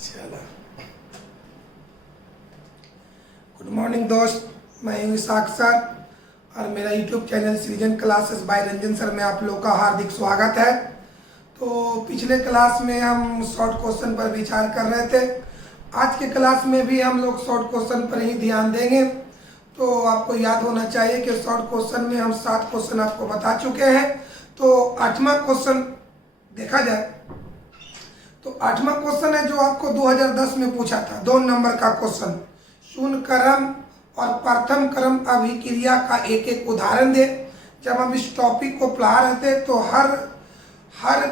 चलो, good morning दोस्त, मैं हूँ इसाक सर और मेरा यूट्यूब चैनल सृजन क्लासेस बाय रंजन सर में आप लोग का हार्दिक स्वागत है। तो पिछले क्लास में हम शॉर्ट क्वेश्चन पर विचार कर रहे थे। आज के क्लास में भी हम लोग शॉर्ट क्वेश्चन पर ही ध्यान देंगे। तो आपको याद होना चाहिए कि शॉर्ट क्वेश्चन में हम 7 क्वेश्चन आपको बता चुके हैं। तो 8वां क्वेश्चन देखा जाए तो 8वां क्वेश्चन है जो आपको 2010 में पूछा था, 2 नंबर का क्वेश्चन। शून्य क्रम और प्रथम क्रम अभिक्रिया का एक एक उदाहरण दे। जब हम इस टॉपिक को पढ़ा रहे थे तो हर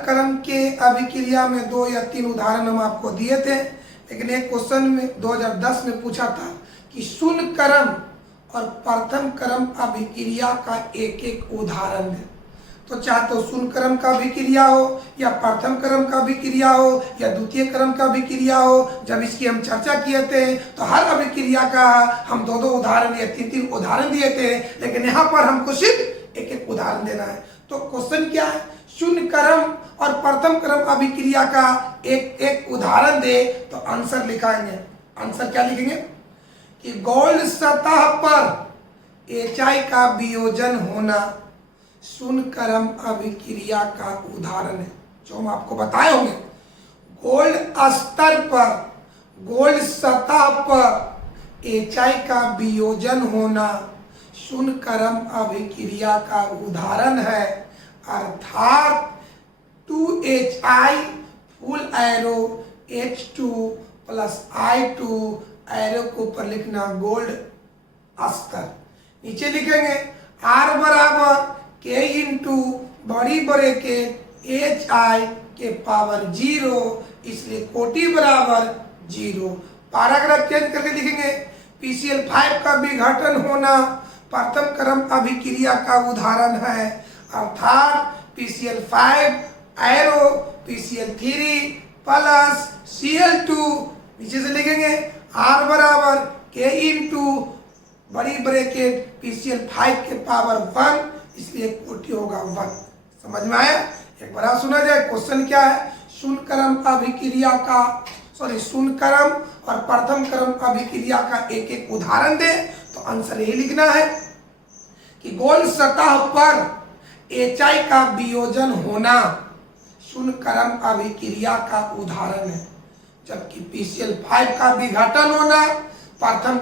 क्रम के अभिक्रिया में 2 या 3 उदाहरण हम आपको दिए थे, लेकिन एक क्वेश्चन में 2010 में पूछा था कि शून्य क्रम और प्रथम क्रम अभिक्रिया का एक एक उदाहरण दे। तो चाहे तो शून्य क्रम का अभिक्रिया हो या प्रथम क्रम का अभिक्रिया हो या द्वितीय क्रम का अभिक्रिया हो, जब इसकी हम चर्चा किए थे तो हर अभिक्रिया का हम 2-2 उदाहरण या 3-3 उदाहरण दिए थे, लेकिन यहाँ पर हमको सिर्फ एक एक उदाहरण देना है। तो क्वेश्चन क्या है? शून्य क्रम और प्रथम क्रम अभिक्रिया का एक एक उदाहरण दे। तो आंसर लिखाएंगे। आंसर क्या लिखेंगे कि गोल्ड सतह पर एचआई का वियोजन होना शून्य क्रम अभिक्रिया का उदाहरण है, जो हम आपको बताए होंगे। गोल्ड स्तर पर, गोल्ड सतह पर एचआई का वियोजन होना शून्य क्रम अभिक्रिया का उदाहरण है। अर्थात 2HI full arrow H2 plus I2 arrow के ऊपर लिखना गोल्ड स्तर। नीचे लिखेंगे R बराबर K इंटू बड़ी ब्रैकेट HI के पावर 0, इसलिए कोटि बराबर 0। पैराग्राफ चेंज करके लिखेंगे PCl5 का विघटन होना प्रथम क्रम अभिक्रिया का उदाहरण है। अर्थात PCl5 arrow PCl3 plus Cl2। नीचे से लिखेंगे R बराबर K इंटू बड़ी ब्रैकेट PCl5 के पावर 1, इसलिए कोटि होगा 1। समझ में आया? एक बार सुना जाए क्वेश्चन क्या है। शून्य क्रम अभिक्रिया का शून्य क्रम और प्रथम क्रम अभिक्रिया का एक एक उदाहरण दे। तो आंसर यही लिखना है कि गोल्ड सतह पर एचआई का वियोजन होना शून्य क्रम अभिक्रिया का उदाहरण है, जबकि PCl5 का विघटन होना प्रथम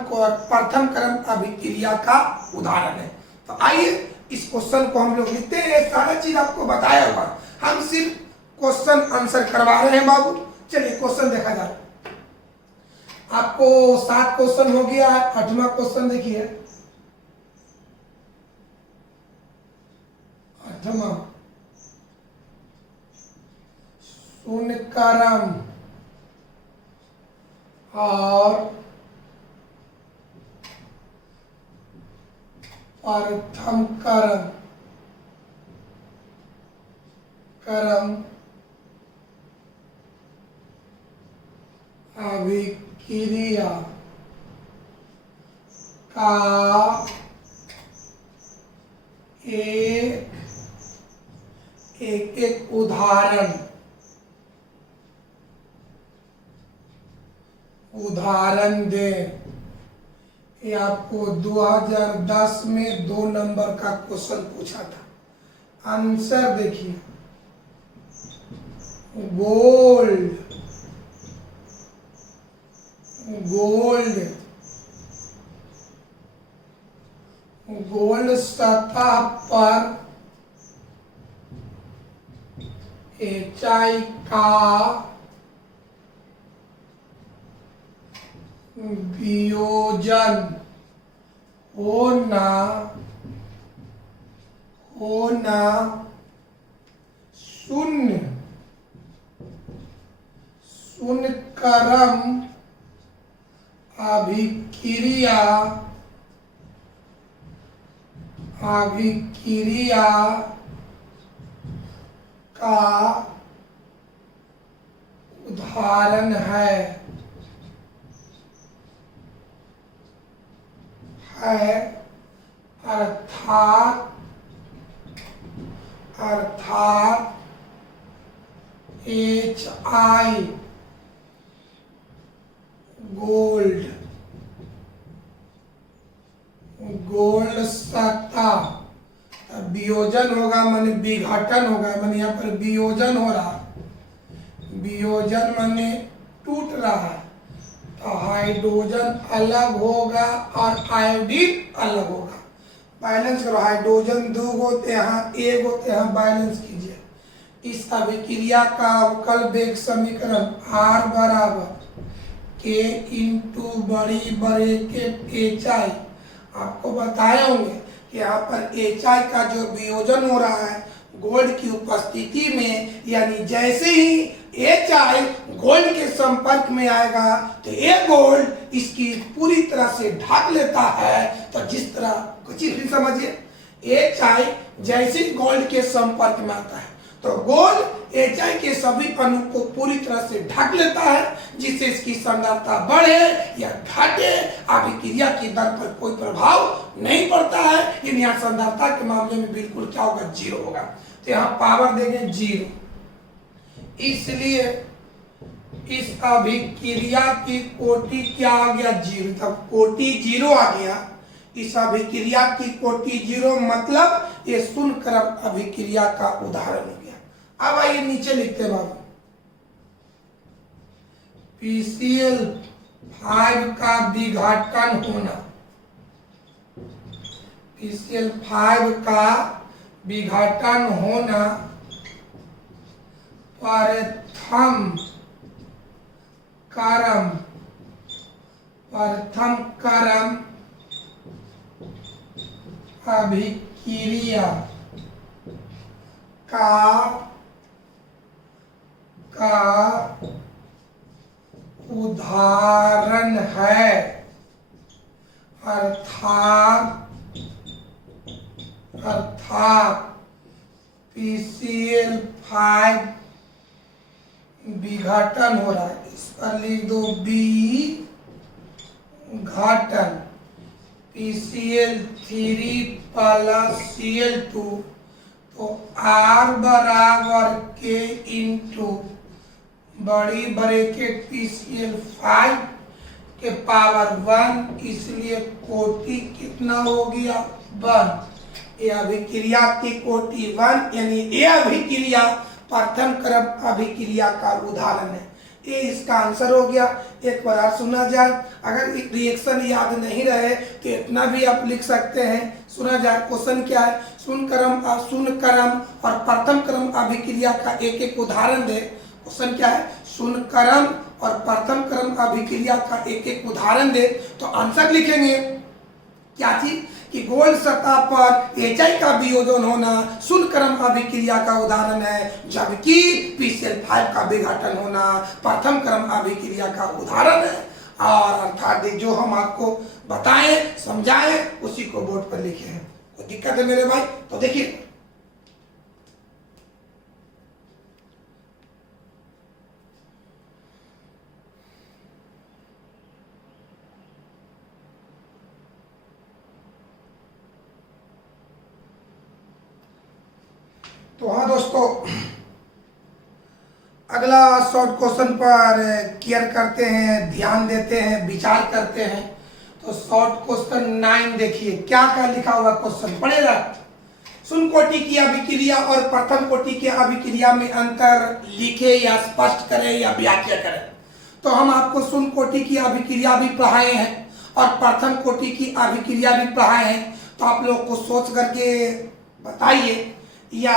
क्रम अभिक्रिया का उदाहरण है। तो आइए इस क्वेश्चन को हम लोग लिखते हैं। सारा चीज आपको बताया होगा, हम सिर्फ क्वेश्चन आंसर करवा रहे हैं बाबू। चलिए क्वेश्चन देखा जाए। आपको 7 क्वेश्चन हो गया है। 8वां क्वेश्चन देखिए। 8वां शून्य क्रम और प्रथम क्रम अभिक्रिया का एक उदाहरण दे। ये आपको 2010 में 2 नंबर का क्वेश्चन पूछा था। आंसर देखिए, गोल्ड सतह पर एचआई का वियोजन होना शून्य क्रम अभिक्रिया का उदाहरण है। अर्थात HI विघटन होगा, माने यहाँ पर वियोजन हो रहा, वियोजन माने टूट रहा है, तो हाइड्रोजन अलग होगा और आयोडीन अलग होगा। बैलेंस करो, हाइड्रोजन 2 होते यहाँ, 1 होते यहाँ, बैलेंस कीजिए। इस अभिक्रिया का अवकल वेग समीकरण R बराबर K इंटू बड़ी ब्रैकेट HI, आपको बताए होंगे कि यहाँ पर HI का जो वियोजन हो रहा है गोल्ड की उपस्थिति में, यानी जैसे ही HI गोल्ड के संपर्क में आएगा तो ये गोल्ड इसकी पूरी तरह से ढक लेता है। तो जिस तरह कुछ ही समझिए, HI जैसे ही गोल्ड के संपर्क में आता है तो गोल्ड HI के सभी अणु को पूरी तरह से ढक लेता है, जिससे इसकी सांद्रता बढ़े या घटे अभिक्रिया की दर पर कोई प्रभाव नहीं पड़ता है। लेकिन यहाँ सांद्रता के मामले में बिल्कुल क्या होगा, 0 होगा। तो यहाँ पावर देंगे 0, इसलिए इस अभिक्रिया की कोटि क्या आ गया, 0। तब कोटि 0 आ गया, इस अभिक्रिया की कोटि 0 मतलब ये शून्य क्रम अभिक्रिया का उदाहरण हो गया। अब आइए नीचे लिखते हैं बाबू, PCl5 का विघटन होना, PCl5 का विघटन होना प्रथम क्रम अभिक्रिया का उदाहरण है, अर्थात PCl5 विघटन हो रहा है। इस पर लिख दो विघटन, PCl3 प्लस Cl2, तो R बराबर K इंटू बड़ी ब्रैकेट PCl5 के पावर 1, इसलिए कोटि कितना हो गया, 1। ये अभिक्रिया की कोटि 1, यानी ये अभिक्रिया प्रथम क्रम अभिक्रिया का उदाहरण है। ये इसका आंसर हो गया। एक बार सुना जाए, अगर रिएक्शन याद नहीं रहे तो इतना भी आप लिख सकते हैं। सुना जाए क्वेश्चन क्या है, शून्य क्रम और प्रथम क्रम अभिक्रिया का एक एक उदाहरण दे। क्वेश्चन क्या है, शून्य क्रम और प्रथम क्रम अभिक्रिया का एक एक उदाहरण दे, तो आंसर लिखेंगे क्या चीज कि गोल्ड सतह पर HI का वियोजन होना शून्य क्रम अभिक्रिया का उदाहरण है, जबकि PCl5 का विघटन होना प्रथम क्रम अभिक्रिया का उदाहरण है। और अर्थात जो हम आपको बताएं समझाएं उसी को बोर्ड पर लिखे हैं। कोई दिक्कत है मेरे भाई? तो देखिए, तो हाँ दोस्तों, अगला शॉर्ट क्वेश्चन पर केयर करते हैं, ध्यान देते हैं, विचार करते हैं। तो शॉर्ट क्वेश्चन 9 देखिए क्या क्या लिखा हुआ क्वेश्चन पढ़ेगा। शून्य कोटि की अभिक्रिया और प्रथम कोटि की अभिक्रिया में अंतर लिखे या स्पष्ट करें या व्याख्या करें। तो हम आपको शून्य कोटि की अभिक्रिया भी पढ़ाए हैं और प्रथम कोटि की अभिक्रिया भी पढ़ाए हैं। तो आप लोग को सोच करके बताइए, या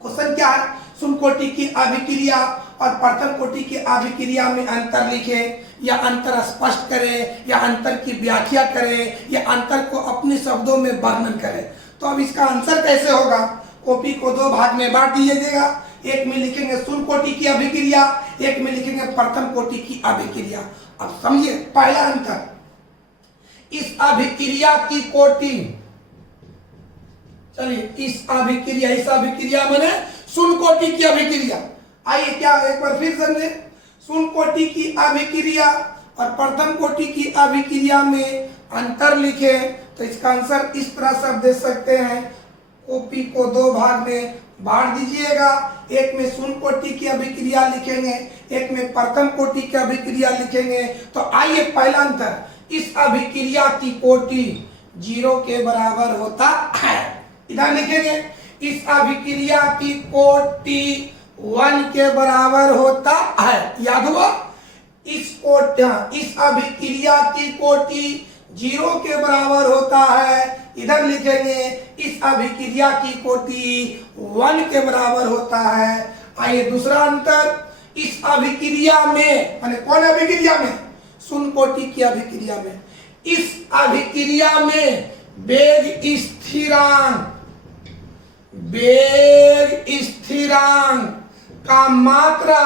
क्वेश्चन क्या है, शून्य कोटि की अभिक्रिया और प्रथम कोटि की अभिक्रिया में अंतर लिखे या अंतर स्पष्ट करें या अंतर की व्याख्या करें या अंतर को अपने शब्दों में वर्णन करें। तो अब इसका आंसर कैसे होगा, कॉपी को 2 भाग में बांट दीजिएगा। एक में लिखेंगे शून्य कोटि की अभिक्रिया, एक में लिखेंगे प्रथम कोटि की अभिक्रिया। अब समझिए पहला अंतर, इस अभिक्रिया की कोटि, चलिए इस अभिक्रिया माने शून्य कोटि की अभिक्रिया। आइए क्या एक बार फिर समझे, शून्य कोटि की अभिक्रिया और प्रथम कोटि की अभिक्रिया में अंतर लिखे। तो इसका आंसर इस तरह से आप दे सकते हैं, कॉपी को 2 भाग में बांट दीजिएगा। एक में शून्य कोटि की अभिक्रिया लिखेंगे, एक में प्रथम कोटि की अभिक्रिया लिखेंगे। तो आइए पहला अंतर, इस अभिक्रिया की कोटि 0 के बराबर होता है। इधर लिखेंगे इस अभिक्रिया की कोटि 1 के बराबर होता है। याद हुआ? इस अभिक्रिया की कोटि 0 के बराबर होता है। इधर लिखेंगे इस अभिक्रिया की कोटि 1 के बराबर होता है। आइए दूसरा अंतर, इस अभिक्रिया में, माने कौन अभिक्रिया में? शून्य कोटि की अभिक्रिया में। इस अभिक्रिया में वेग स्थिरांक का मात्रा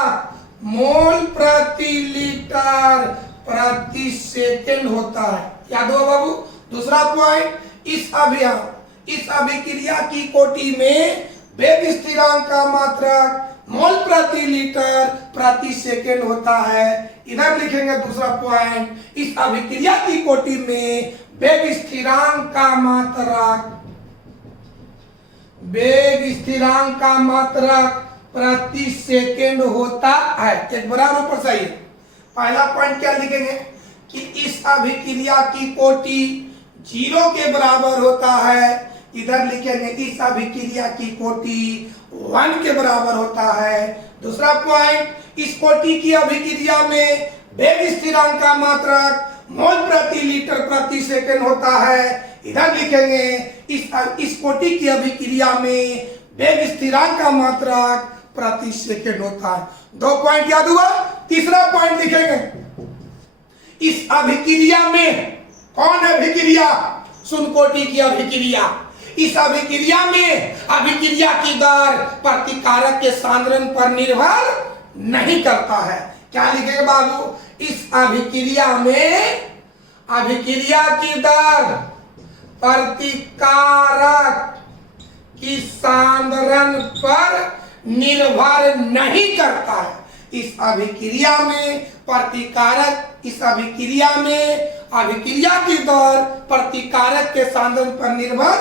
मोल प्रति लीटर प्रति सेकेंड होता है। याद हो बाबू? दूसरा पॉइंट, इस अभिक्रिया की कोटि में वेग स्थिरांक का मात्रा मोल प्रति लीटर प्रति सेकेंड होता है। इधर लिखेंगे दूसरा पॉइंट, इस अभिक्रिया की कोटि में वेग स्थिरांक का मात्रक प्रति सेकेंड होता है। एक बराबर पर सही है। पहला पॉइंट क्या लिखेंगे कि इस अभिक्रिया की कोटि 0 के बराबर होता है। इधर लिखेंगे इस अभिक्रिया की कोटि 1 के बराबर होता है। दूसरा पॉइंट, इस कोटि की अभिक्रिया में वेग स्थिरांक का मात्रक मोल प्रति लीटर प्रति सेकेंड होता है। इधर लिखेंगे इस कोटि की अभिक्रिया में वेग स्थिरांक का मात्रक प्रति सेकेंड होता है। 2 पॉइंट याद हुआ? तीसरा पॉइंट लिखेंगे इस अभिक्रिया में, कौन अभिक्रिया? शून्य कोटि की अभिक्रिया। इस अभिक्रिया में अभिक्रिया की दर प्रतिकारक के सांद्रण पर निर्भर नहीं करता है। क्या लिखेंगे बाबू? इस अभिक्रिया में अभिक्रिया की दर प्रतिकारक की सांद्रण पर निर्भर नहीं करता है। इस अभिक्रिया में अभिक्रिया की दर प्रतिकारक के सांद्रण पर निर्भर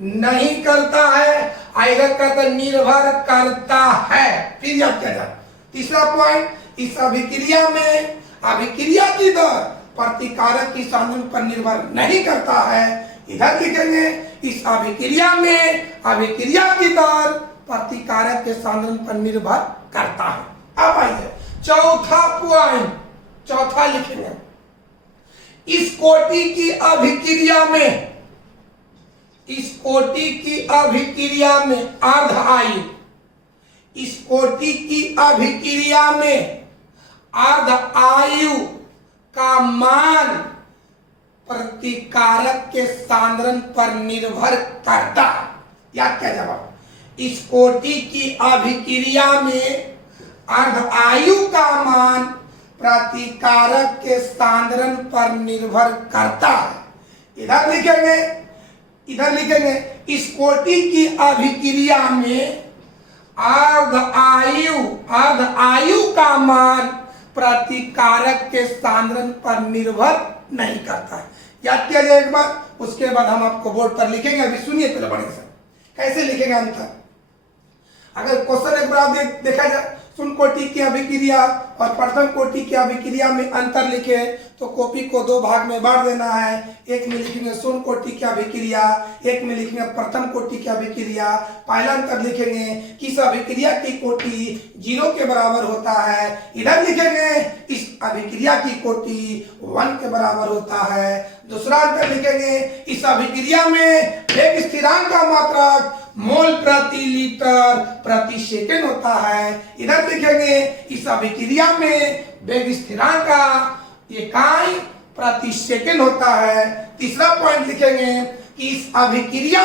नहीं करता है। आइगर कहता निर्भर करता है। फिर याद क्या जाए? तीसरा पॉइंट, इस अभिक्रिया में अभिक्रिया की दर प्रतिकारक की सांद्रण पर निर्भर नहीं करता है। इधर लिखेंगे इस अभिक्रिया में अभिक्रिया की दर प्रतिकारक के सांद्रण पर निर्भर करता है। अब आइए चौथा पॉइंट, चौथा लिखेंगे इस कोटि की अभिक्रिया में, इस कोटि की अभिक्रिया में अर्ध आयु, इस कोटि की अभिक्रिया में अर्ध आयु का मान प्रतिकारक के सांद्रण पर निर्भर करता है। याद क्या जवाब? इस कोटि की अभिक्रिया में अर्ध आयु का मान प्रतिकारक के सांद्रण पर निर्भर करता है। इधर लिखेंगे इस कोटि की अभिक्रिया में अर्ध आयु का मान प्रतिकारक के सांद्रण पर निर्भर नहीं करता है। याद किया जाए एक बार, उसके बाद हम आपको बोर्ड पर लिखेंगे। अभी सुनिए पहले बड़े से कैसे लिखेंगे अंतर। अगर क्वेश्चन एक बार देखा जाए, शून्य कोटि की अभिक्रिया और प्रथम कोटि की अभिक्रिया में अंतर लिखे तो कॉपी को 2 भाग में बांट देना है। एक में लिखेंगे शून्य कोटि की अभिक्रिया, एक में लिखेंगे प्रथम कोटि की अभिक्रिया। पहला अंतर लिखेंगे कि इस अभिक्रिया की कोटि 0 के बराबर होता है। इधर लिखेंगे इस अभिक्रिया की कोटि 1 के बराबर होता है। दूसरा अंतर लिखेंगे इस अभिक्रिया में वेग स्थिरांक का मात्रक मोल प्रति लीटर प्रति सेकेंड होता है। इधर लिखेंगे इस अभिक्रिया में वेग स्थिरांक का इकाई प्रति सेकेंड होता है। तीसरा पॉइंट लिखेंगे कि इस अभिक्रिया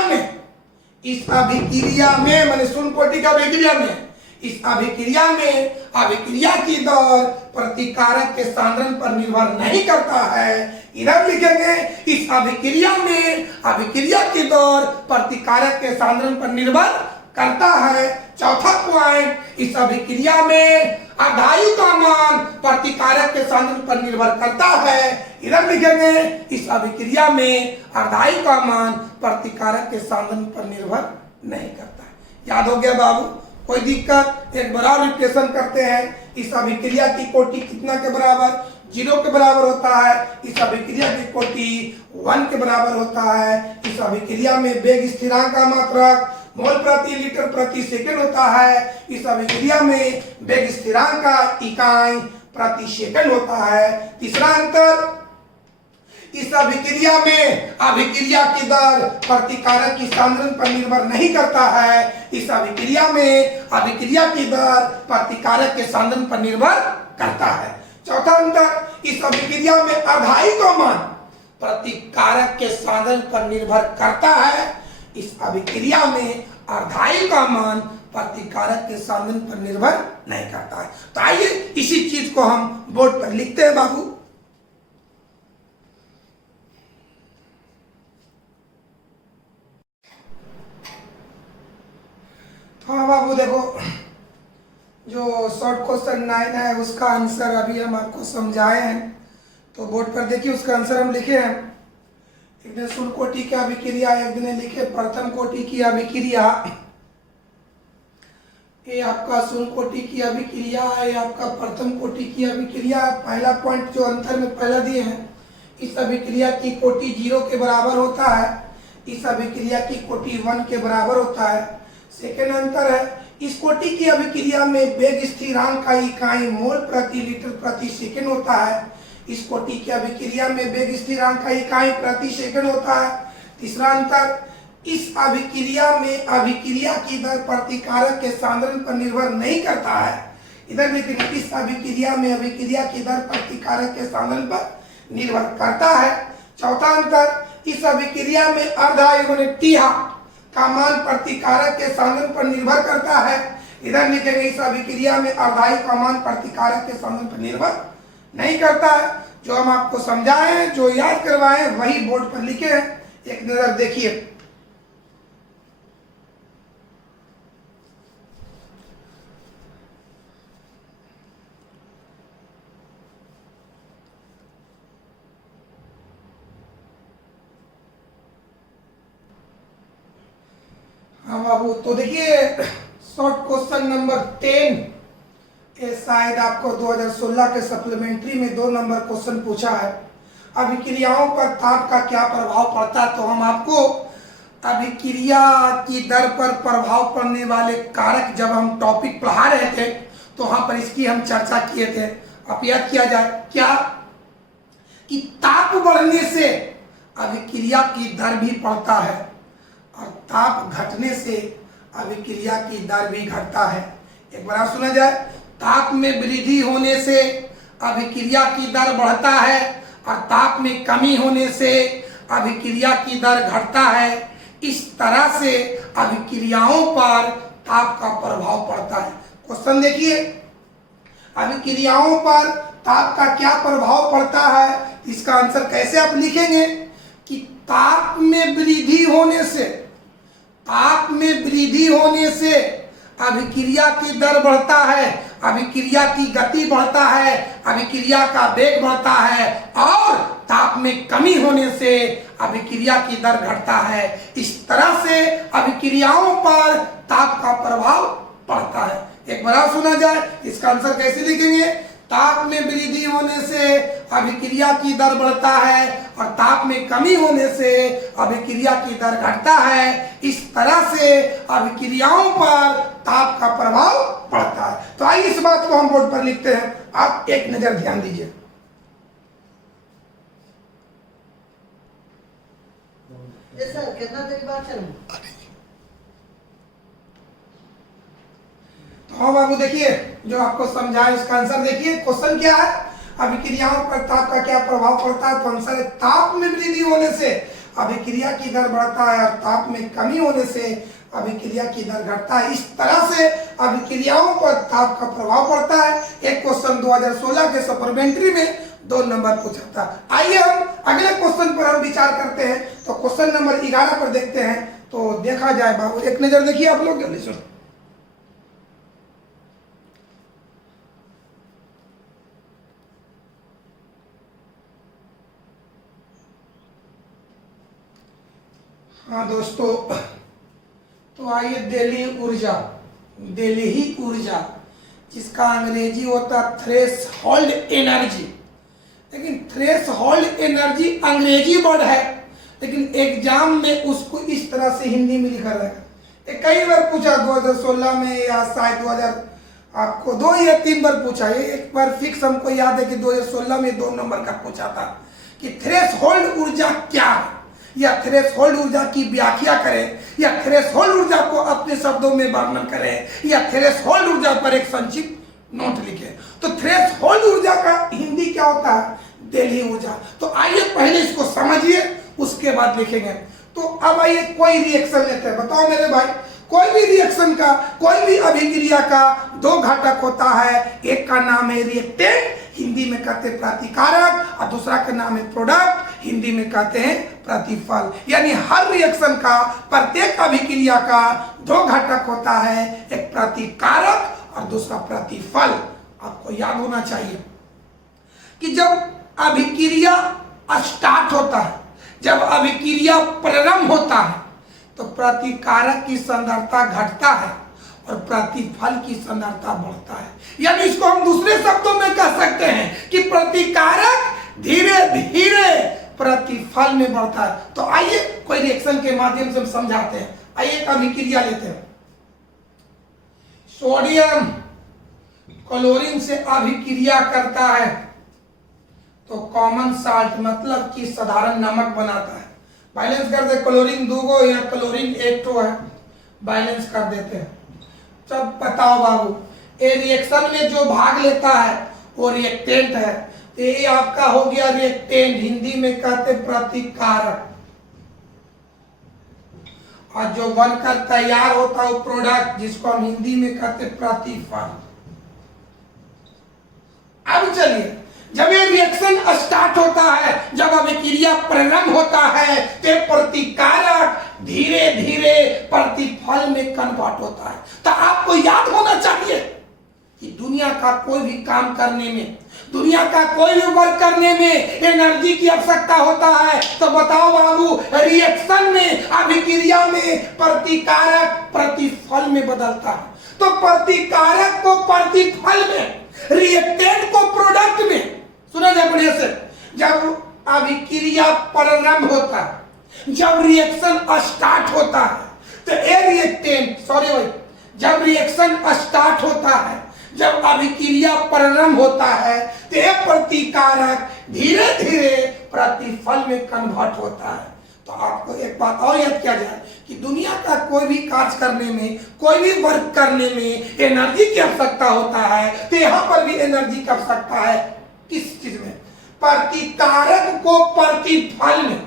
में माने शून्य कोटि का अभिक्रिया में, इस अभिक्रिया में अभिक्रिया की दर प्रतिकारक के सांद्रण पर निर्भर नहीं करता है। इधर लिखेंगे इस अभिक्रिया में अभिक्रिया की दर प्रतिकारक के सांद्रण पर निर्भर करता है। चौथा पॉइंट, इस अभिक्रिया में अर्धायु का मान प्रतिकारक के सांद्रण पर निर्भर करता है। इधर लिखेंगे इस अभिक्रिया में अर्धायु का मान प्रतिकारक के सांद्रण पर निर्भर नहीं करता है। याद हो गया बाबू? कोई दिक्कत? एक बराबर रिप्लेसन करते हैं। इस अभिक्रिया की कोटि कितना के बराबर? 0 के बराबर होता है। इस अभिक्रिया की कोटि 1 के बराबर होता है। इस अभिक्रिया में वेग स्थिरांक का मात्रक मोल प्रति लीटर प्रति सेकंड होता है। इस अभिक्रिया में वेग स्थिरांक का इकाई प्रति सेकंड होता है। तीसरा अंतर, इस अभिक्रिया में अभिक्रिया की दर प्रतिकारक की सांद्रण पर निर्भर नहीं करता है। इस अभिक्रिया में अभिक्रिया की दर प्रतिकारक के सांद्रण पर निर्भर करता है। चौथा अंतर, इस अभिक्रिया में अर्धाई का मान प्रतिकारक के सांद्रण पर निर्भर करता है। इस अभिक्रिया में अर्धाई का मान प्रतिकारक के सांद्रण पर निर्भर नहीं करता है। तो आइए इसी चीज को हम बोर्ड पर लिखते हैं बाबू। हाँ बाबू देखो, जो शॉर्ट क्वेश्चन 9 है उसका आंसर अभी हम आपको समझाए हैं। तो बोर्ड पर देखिए उसका आंसर हम लिखे हैं। एक दिन शून्य कोटि की अभिक्रिया, एक दिन लिखे प्रथम कोटि की अभिक्रिया। ये आपका शून्य कोटि की अभिक्रिया है, आपका प्रथम कोटि की अभिक्रिया। पहला पॉइंट जो अंतर में पहला दिए हैं, इस अभिक्रिया की कोटि 0 के बराबर होता है, इस अभिक्रिया की कोटि 1 के बराबर होता है। सेकेंड अंतर है, इस कोटि की अभिक्रिया में वेग स्थिरांक का इकाई मोल प्रति लीटर प्रति सेकंड होता है। इस कोटि की अभिक्रिया में वेग स्थिरांक का इकाई प्रति सेकंड होता है। तीसरा अंतर, इस अभिक्रिया में अभिक्रिया की दर प्रतिकारक के सांद्रण पर निर्भर नहीं करता है। इधर लेकिन इस अभिक्रिया में अभिक्रिया की दर प्रतिकारक के सांद्रण पर निर्भर करता है। चौथा अंतर, इस अभिक्रिया में अर्धाई टीहा का मान प्रतिकारक के सांद्रण पर निर्भर करता है। इधर लिखेंगे इस अभिक्रिया में अर्धाई का मान प्रतिकारक के सांद्रण पर निर्भर नहीं करता है। जो हम आपको समझाए, जो याद करवाए, वही बोर्ड पर लिखे हैं। एक नजर देखिए। हाँ बाबू, तो देखिए शॉर्ट क्वेश्चन नंबर 10, ये शायद आपको 2016 के सप्लीमेंट्री में 2 नंबर क्वेश्चन पूछा है। अभिक्रियाओं पर ताप का क्या प्रभाव पड़ता है। तो हम आपको अभिक्रिया की दर पर प्रभाव पड़ने वाले कारक जब हम टॉपिक पढ़ा रहे थे तो वहां पर इसकी हम चर्चा किए थे। अब याद किया जाए क्या कि ताप बढ़ने से अभिक्रिया की दर भी बढ़ता है और ताप घटने से अभिक्रिया की दर भी घटता है। एक बार सुना जाए, ताप में वृद्धि होने से अभिक्रिया की दर बढ़ता है और ताप में कमी होने से अभिक्रिया की दर घटता है। इस तरह से अभिक्रियाओं पर ताप का प्रभाव पड़ता है। क्वेश्चन देखिए, अभिक्रियाओं पर ताप का क्या प्रभाव पड़ता है। इसका आंसर कैसे आप लिखेंगे कि ताप में वृद्धि होने से, ताप में वृद्धि होने से अभिक्रिया की दर बढ़ता है, अभिक्रिया की गति बढ़ता है, अभिक्रिया का वेग बढ़ता है और ताप में कमी होने से अभिक्रिया की दर घटता है। इस तरह से अभिक्रियाओं पर ताप का प्रभाव पड़ता है। एक बार सुना जाए, इसका आंसर कैसे लिखेंगे। ताप में वृद्धि होने से अभिक्रिया की दर बढ़ता है और ताप में कमी होने से अभिक्रिया की दर घटता है। इस तरह से अभिक्रियाओं पर ताप का प्रभाव पड़ता है। तो आइए इस बात को हम बोर्ड पर लिखते हैं। आप एक नजर ध्यान दीजिए। सर कितना देर बाद चलूं? हाँ बाबू, देखिए जो आपको समझाए उसका आंसर देखिए। क्वेश्चन क्या है, अभिक्रियाओं पर ताप का क्या प्रभाव पड़ता है। तो आंसर है ताप में वृद्धि होने से अभिक्रिया की दर बढ़ता है और ताप में कमी होने से अभिक्रिया की दर घटता है। इस तरह से अभिक्रियाओं पर ताप का प्रभाव पड़ता है। एक क्वेश्चन 2016 के सप्लीमेंट्री में 2 नंबर पूछा था। आइए हम अगले क्वेश्चन पर हम विचार करते हैं। तो क्वेश्चन नंबर 11 पर देखते हैं। तो देखा जाए बाबू, एक नजर देखिए आप लोग, जल्दी सुनो। हाँ दोस्तों, तो आइए दिल्ली ऊर्जा जिसका अंग्रेजी होता थ्रेशोल्ड एनर्जी। लेकिन थ्रेशोल्ड एनर्जी अंग्रेजी वर्ड है, लेकिन एग्जाम में उसको इस तरह से हिंदी में लिखा रहेगा। ये कई बार पूछा 2016 में या शायद 2000 आपको 2 या 3 बार पूछा। ये एक बार फिक्स हमको याद है कि 2016 में 2 नंबर का पूछा था कि थ्रेशोल्ड ऊर्जा क्या है, या थ्रेशोल्ड ऊर्जा की व्याख्या करें, या थ्रेशोल्ड ऊर्जा को अपने शब्दों में वर्णन करें, या थ्रेशोल्ड ऊर्जा पर एक संक्षिप्त नोट लिखें। तो थ्रेशोल्ड ऊर्जा का हिंदी क्या होता है? देली ऊर्जा। तो आइए पहले इसको समझिए, उसके बाद लिखेंगे। तो अब आइए कोई रिएक्शन लेते हैं। बताओ मेरे भाई, कोई भी रिएक्शन का, कोई भी अभिक्रिया का 2 घटक होता है। एक का नाम है रिएक्टेंट, हिंदी में कहते हैं प्रतिकारक, और दूसरा का नाम है प्रोडक्ट, हिंदी में कहते हैं प्रतिफल। यानी हर रिएक्शन का, प्रत्येक अभिक्रिया का 2 घटक होता है, एक प्रतिकारक और दूसरा प्रतिफल। आपको याद होना चाहिए कि जब अभिक्रिया स्टार्ट होता है, जब अभिक्रिया प्रारंभ होता है, तो प्रतिकारक की सांद्रता घटता है और प्रतिफल की सांद्रता बढ़ता है। यानी इसको हम दूसरे शब्दों में कह सकते हैं कि प्रतिकारक धीरे धीरे प्रतिफल में बढ़ता है। तो आइए कोई रिएक्शन के माध्यम से हम समझाते हैं। आइए एक अभिक्रिया लेते हैं। सोडियम क्लोरीन से अभिक्रिया करता है तो कॉमन साल्ट मतलब कि साधारण नमक बनाता है। बैलेंस कर दे, क्लोरीन 2 गो या क्लोरीन 1 तो है, बैलेंस कर देते हैं। तब बताओ बाबू, ये रिएक्शन में जो भाग लेता है वो रिएक्टेंट है। तो ये आपका हो गया रिएक्टेंट, हिंदी में कहते प्रतिकारक, और जो बनकर तैयार होता है वो प्रोडक्ट, जिसको हम हिंदी में कहते प्रतिफल। अब चलिए, जब ये रिएक्शन स्टार्ट होता है, जब अभिक्रिया प्रारंभ होता है, तो प्रतिकारक धीरे धीरे प्रतिफल में कन्वर्ट होता है। तो आपको याद होना चाहिए कि दुनिया का कोई भी काम करने में, दुनिया का कोई भी वर्क करने में एनर्जी की आवश्यकता होता है। तो बताओ बाबू, रिएक्शन में, अभिक्रिया में प्रतिकारक प्रतिफल में बदलता है। तो प्रतिकारक को प्रतिफल में, रिएक्टेंट को प्रोडक्ट में। सुना जाए बढ़िया से, जब अभिक्रिया प्रारंभ होता है, जब रिएक्शन स्टार्ट होता है, तो ए रिएक्टेंट, सॉरी भाई, जब रिएक्शन स्टार्ट होता है, जब अभिक्रिया प्रारंभ होता है, तो ये प्रतिकारक धीरे धीरे प्रतिफल में कन्वर्ट होता है। तो आपको एक बात और याद किया जाए कि दुनिया का कोई भी कार्य करने में, कोई भी वर्क करने में एनर्जी की आवश्यकता होता है। तो यहां पर भी एनर्जी की आवश्यकता है। किस चीज में? प्रतिकारक को प्रतिफल में,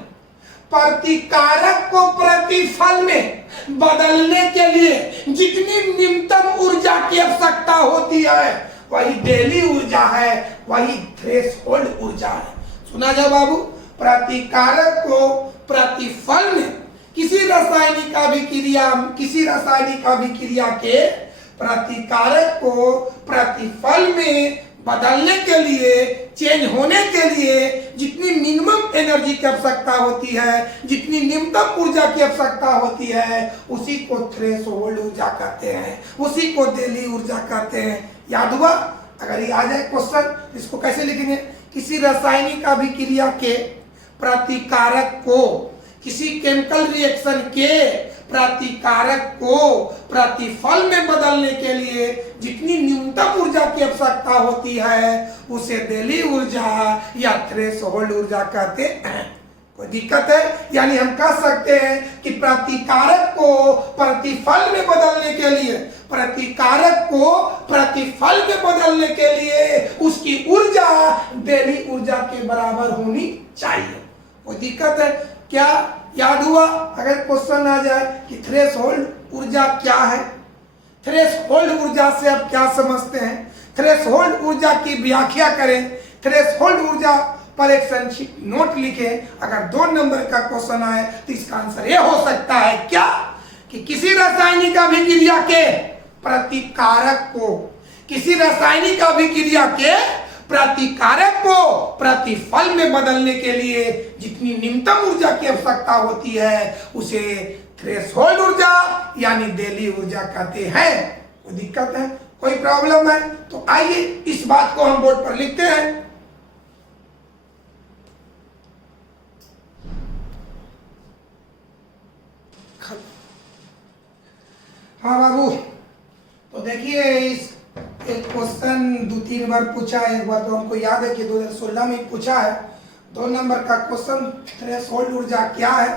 प्रतिकारक को प्रतिफल में बदलने के लिए जितनी न्यूनतम ऊर्जा की आवश्यकता होती है, वही डेली ऊर्जा है, वही थ्रेशोल्ड ऊर्जा है। सुना जाए बाबू, प्रतिकारक को प्रतिफल में, किसी रासायनिक अभिक्रिया के प्रतिकारक को प्रतिफल में बदलने के लिए, चेंज होने के लिए जितनी मिनिमम एनर्जी की आवश्यकता होती है, जितनी न्यूनतम ऊर्जा की आवश्यकता होती है, उसी को थ्रेशोल्ड ऊर्जा कहते हैं, उसी को डेली ऊर्जा कहते हैं। याद हुआ? अगर ये आ जाए क्वेश्चन, इसको कैसे लिखेंगे? किसी रासायनिक अभिक्रिया के प्रतिकारक को, किसी केमिकल रिएक्शन के प्रतिकारक को प्रतिफल में बदलने के लिए जितनी न्यूनतम ऊर्जा की आवश्यकता होती है, उसे डेली ऊर्जा या थ्रेशोल्ड ऊर्जा कहते हैं। कोई दिक्कत है? यानी हम कह सकते हैं कि प्रतिकारक को प्रतिफल में बदलने के लिए, प्रतिकारक को प्रतिफल में बदलने के लिए उसकी ऊर्जा डेली ऊर्जा के बराबर होनी चाहिए। कोई दिक्कत है क्या? याद हुआ? अगर क्वेश्चन आ जाए कि थ्रेशोल्ड ऊर्जा क्या है, थ्रेशोल्ड ऊर्जा से आप क्या समझते हैं, थ्रेशोल्ड ऊर्जा की व्याख्या करें, थ्रेशोल्ड ऊर्जा पर एक संक्षिप्त नोट लिखें। अगर 2 नंबर का क्वेश्चन आए तो इसका आंसर यह हो सकता है क्या, कि किसी रासायनिक अभिक्रिया के प्रतिकारक को, किसी रासायनिक अभिक्रिया के प्रतिकारक को प्रतिफल में बदलने के लिए जितनी न्यूनतम ऊर्जा की आवश्यकता होती है, उसे थ्रेशोल्ड ऊर्जा यानी डेली ऊर्जा कहते हैं। कोई दिक्कत है? कोई प्रॉब्लम है? तो आइए इस बात को हम बोर्ड पर लिखते हैं। हाँ बाबू, तो देखिए इस एक क्वेश्चन 2-3 बार पूछा है। एक बार तो हमको याद है कि 2016 में पूछा है। 2 नंबर का क्वेश्चन, थ्रेशोल्ड ऊर्जा क्या है?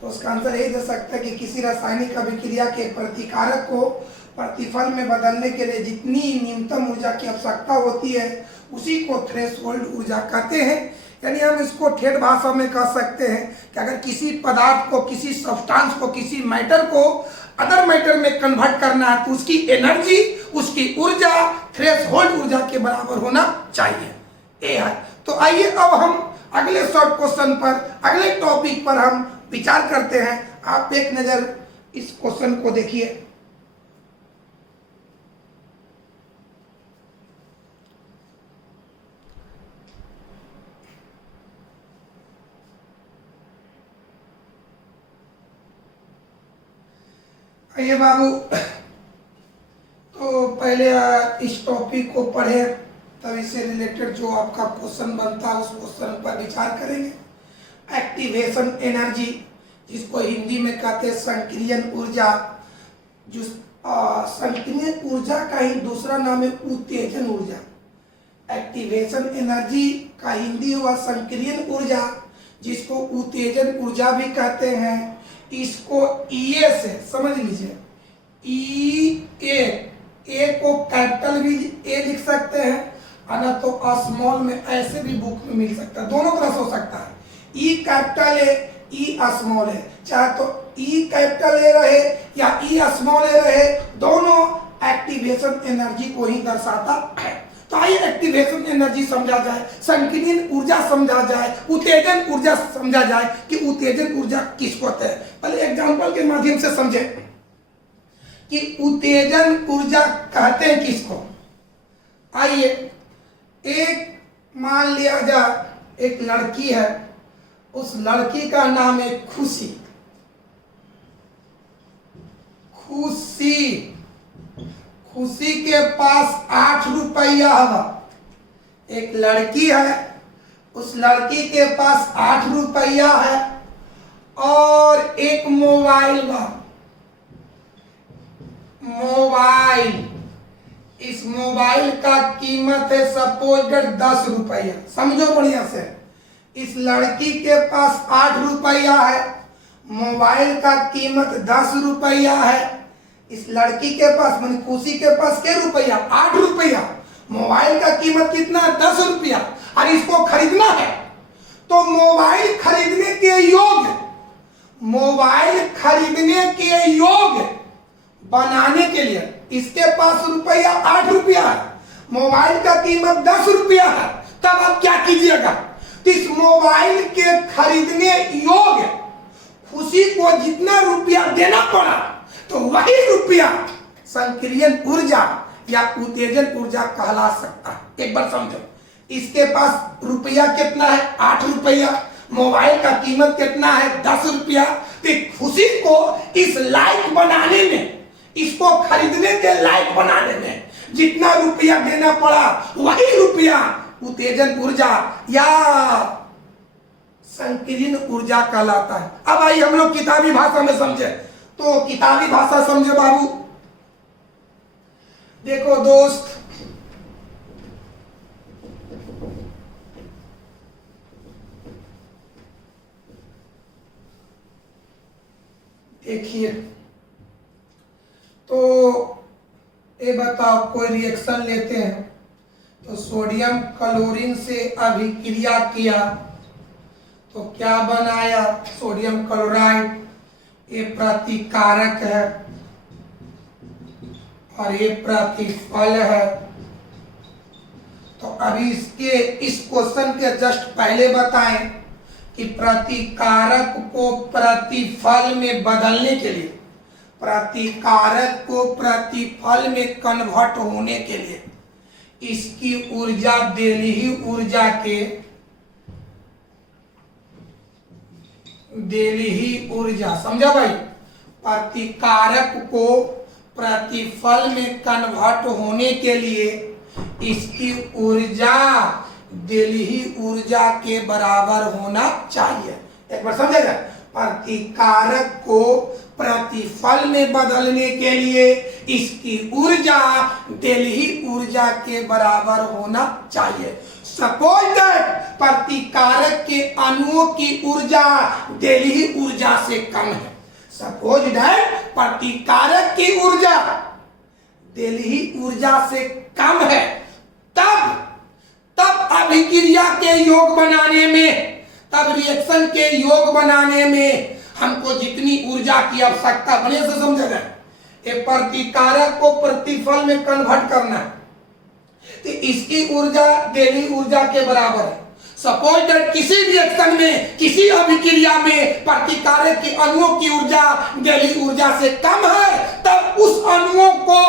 तो उसका आंसर यही दे सकता है कि किसी रासायनिक अभिक्रिया के प्रतिकारक को प्रतिफल में बदलने के लिए जितनी न्यूनतम ऊर्जा की आवश्यकता होती है उसी को थ्रेशोल्ड ऊर्जा कहते हैं। यानी हम इसको ठेठ भाषा में कह सकते हैं कि अगर किसी पदार्थ को, किसी सब्सटेंस को, किसी मैटर को अदर मैटर में कन्वर्ट करना है तो उसकी एनर्जी, उसकी ऊर्जा थ्रेशोल्ड ऊर्जा के बराबर होना चाहिए। ये है। तो आइए अब हम अगले शॉर्ट क्वेश्चन पर, अगले टॉपिक पर हम विचार करते हैं। आप एक नजर इस क्वेश्चन को देखिए। आइए बाबू, तो पहले इस टॉपिक को पढ़े, तब इससे रिलेटेड जो आपका क्वेश्चन बनता है उस क्वेश्चन पर विचार करेंगे। एक्टिवेशन एनर्जी, जिसको हिंदी में कहते हैं संक्रियन ऊर्जा, जो संक्रियन ऊर्जा का ही दूसरा नाम है उत्तेजन ऊर्जा। एक्टिवेशन एनर्जी का हिंदी हुआ संक्रियन ऊर्जा, जिसको उत्तेजन ऊर्जा भी कहते हैं। इसको ईए से समझ लीजिए, ए को कैपिटल भी ए लिख सकते हैं, ना तो स्मॉल में ऐसे भी बुक में मिल सकता है, दोनों तरह से हो सकता है। ई कैपिटल है, ई स्मॉल है, चाहे तो ई कैपिटल ए रहे या ई स्मॉल ए रहे, दोनों एक्टिवेशन एनर्जी को ही दर्शाता है। तो आइए एक्टिवेशन एनर्जी समझा जाए, संकीर्ण ऊर्जा समझा जाए, उत्तेजन ऊर्जा समझा जाए कि उत्तेजन ऊर्जा किसको कहते हैं। पहले एग्जांपल के माध्यम से समझे कि उत्तेजन ऊर्जा कहते हैं किसको। आइए, एक मान लिया जाए एक लड़की है, उस लड़की का नाम है खुशी। खुशी के पास 8 रुपया है। एक लड़की है, उस लड़की के पास 8 रुपया है और एक मोबाइल बा। इस मोबाइल का कीमत है सपोज 10 रुपया। समझो बढ़िया से, इस लड़की के पास 8 रुपया है, मोबाइल का कीमत 10 रुपया है। इस लड़की के पास माने खुशी के पास क्या रुपया? 8 रुपया। मोबाइल का कीमत कितना? 10 रुपया। और इसको खरीदना है तो मोबाइल खरीदने के योग्य बनाने के लिए इसके पास रुपया 8 रुपया है, मोबाइल का कीमत 10 रुपया है। तब आप क्या कीजिएगा? तो इस मोबाइल के खरीदने योग्य खुशी को जितना रुपया देना पड़ा तो वही रुपया संक्रियन ऊर्जा या उत्तेजन ऊर्जा कहला सकता है। एक बार समझो, इसके पास रुपया कितना है? 8 रुपया। मोबाइल का कीमत कितना है? 10 रुपया। तो खुशी को इस लायक बनाने में, इसको खरीदने के लायक बनाने में जितना रुपया देना पड़ा वही रुपया उत्तेजन ऊर्जा या संकीर्ण ऊर्जा कहलाता है। अब आइए हम लोग किताबी भाषा में समझे। तो किताबी भाषा समझे बाबू। देखो दोस्त, देखिए, तो ये बताओ, कोई रिएक्शन लेते हैं तो सोडियम क्लोरीन से अभिक्रिया किया तो क्या बनाया? Sodium chloride. ये प्रतिकारक है और ये प्रतिफल है। तो अभी इस क्वेश्चन के जस्ट पहले बताएं कि प्रतिकारक को प्रतिफल में बदलने के लिए, प्रतिकारक को प्रतिफल में कन्वर्ट होने के लिए इसकी ऊर्जा देलीही ऊर्जा समझा भाई? प्रतिकारक को प्रतिफल में कन्वर्ट होने के लिए इसकी ऊर्जा देलीही ऊर्जा के बराबर होना चाहिए। एक बार समझेगा, प्रतिकारक को प्रतिफल में बदलने के लिए इसकी ऊर्जा डेल्ही ऊर्जा के बराबर होना चाहिए। सपोज दैट प्रतिकारक के अणुओं की ऊर्जा डेल्ही ऊर्जा से कम है। सपोज दैट प्रतिकारक की ऊर्जा डेल्ही ऊर्जा से कम है, तब अभिक्रिया के योग बनाने में, तब रिएक्शन के योग बनाने में हमको जितनी ऊर्जा की आवश्यकता, बढ़िया से समझा जाए, ये प्रतिकारक को प्रतिफल में कन्वर्ट करना है, तो इसकी ऊर्जा डेल्ही ऊर्जा के बराबर है। सपोज दैट किसी रिएक्शन में, किसी अभिक्रिया में प्रतिकारक के अणुओं की ऊर्जा डेल्ही ऊर्जा से कम है, तब उस अणुओं को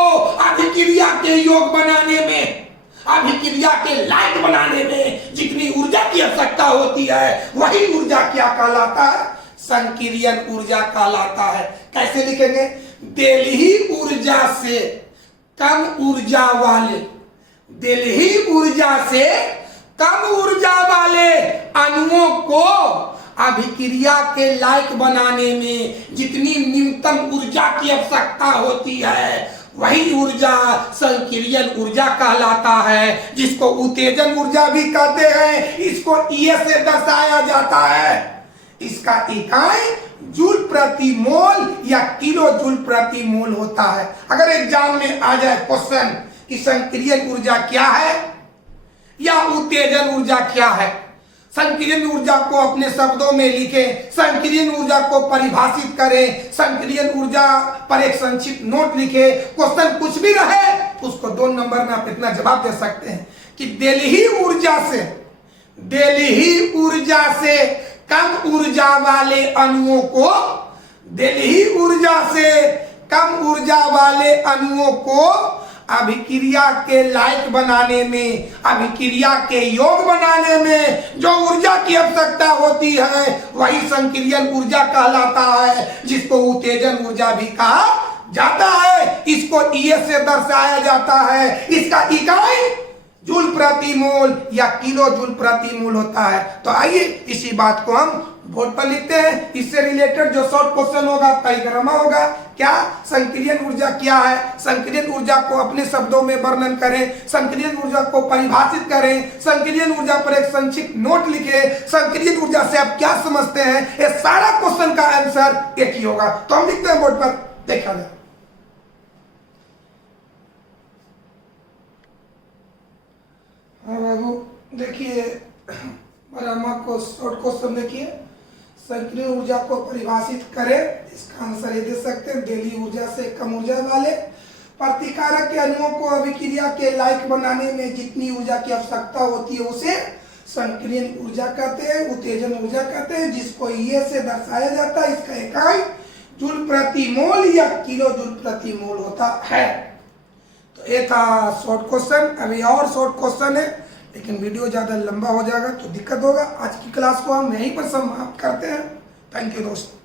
अभिक्रिया के योग बनाने में, अभिक्रिया के लायक बनाने में जितनी ऊर्जा की आवश्यकता होती है, वही ऊर्जा क्या कहलाता है? संकीर्यन ऊर्जा कहलाता है। कैसे लिखेंगे? डेल्ही ऊर्जा से कम ऊर्जा वाले, डेल्ही ऊर्जा से कम ऊर्जा वाले अणुओं को अभिक्रिया के लायक बनाने में जितनी न्यूनतम ऊर्जा की आवश्यकता होती है, वही ऊर्जा संकीर्यन ऊर्जा कहलाता है, जिसको उत्तेजन ऊर्जा भी कहते हैं। इसको ई से दर्शाया जाता है। इसका इकाई जूल प्रति मोल या किलो जूल प्रति मोल होता है। अगर एग्जाम में आ जाए क्वेश्चन कि संकीर्यन ऊर्जा क्या है या उत्तेजन ऊर्जा क्या है, संकीर्यन ऊर्जा को अपने शब्दों में लिखें, संकीर्यन ऊर्जा को परिभाषित करें, संकीर्यन ऊर्जा पर एक संक्षिप्त नोट लिखें। क्वेश्चन कुछ भी रहे उसको 2 नंबर में आप इतना जवाब दे सकते हैं कि डेल्ही ऊर्जा से कम ऊर्जा वाले अणुओं को, डेल्ही ऊर्जा से कम ऊर्जा वाले अणुओं को अभिक्रिया के लायक बनाने में, अभिक्रिया के योग बनाने में जो ऊर्जा की आवश्यकता होती है, वही संकीर्यन ऊर्जा कहलाता है, जिसको उत्तेजन ऊर्जा भी कहा जाता है। इसको ई से दर्शाया जाता है। इसका इकाई जूल प्रति मोल या किलो जूल प्रति मोल होता है। तो आइए इसी बात को हम बोर्ड पर लिखते हैं। इससे रिलेटेड जो शॉर्ट क्वेश्चन होगा, परिक्रमा होगा, क्या संकीर्यन ऊर्जा क्या है, संकीर्यन ऊर्जा को अपने शब्दों में वर्णन करें, संकीर्यन ऊर्जा को परिभाषित करें, संकीर्यन ऊर्जा पर एक संक्षिप्त नोट लिखें, संकीर्यन ऊर्जा से आप क्या समझते हैं, ये सारा क्वेश्चन का आंसर एक ही होगा। तो हम लिखते हैं बोर्ड पर, देखा जाए। हाँ बाबू देखिए, परिक्रमा को शॉर्ट क्वेश्चन देखिए, संकीर्ण ऊर्जा को परिभाषित करें। इसका आंसर ये दे सकते हैं, डेल्ही ऊर्जा से कम ऊर्जा वाले प्रतिकारक के अणुओं को अभिक्रिया के लायक बनाने में जितनी ऊर्जा की आवश्यकता होती है उसे संकीर्ण ऊर्जा कहते हैं, उत्तेजन ऊर्जा कहते हैं, जिसको ये से दर्शाया जाता है। इसका इकाई जूल प्रति मोल या किलो जूल प्रति मोल होता है। तो ये था शॉर्ट क्वेश्चन। अभी और शॉर्ट क्वेश्चन है, लेकिन वीडियो ज़्यादा लंबा हो जाएगा तो दिक्कत होगा। आज की क्लास को हम यहीं पर समाप्त करते हैं। थैंक यू दोस्त।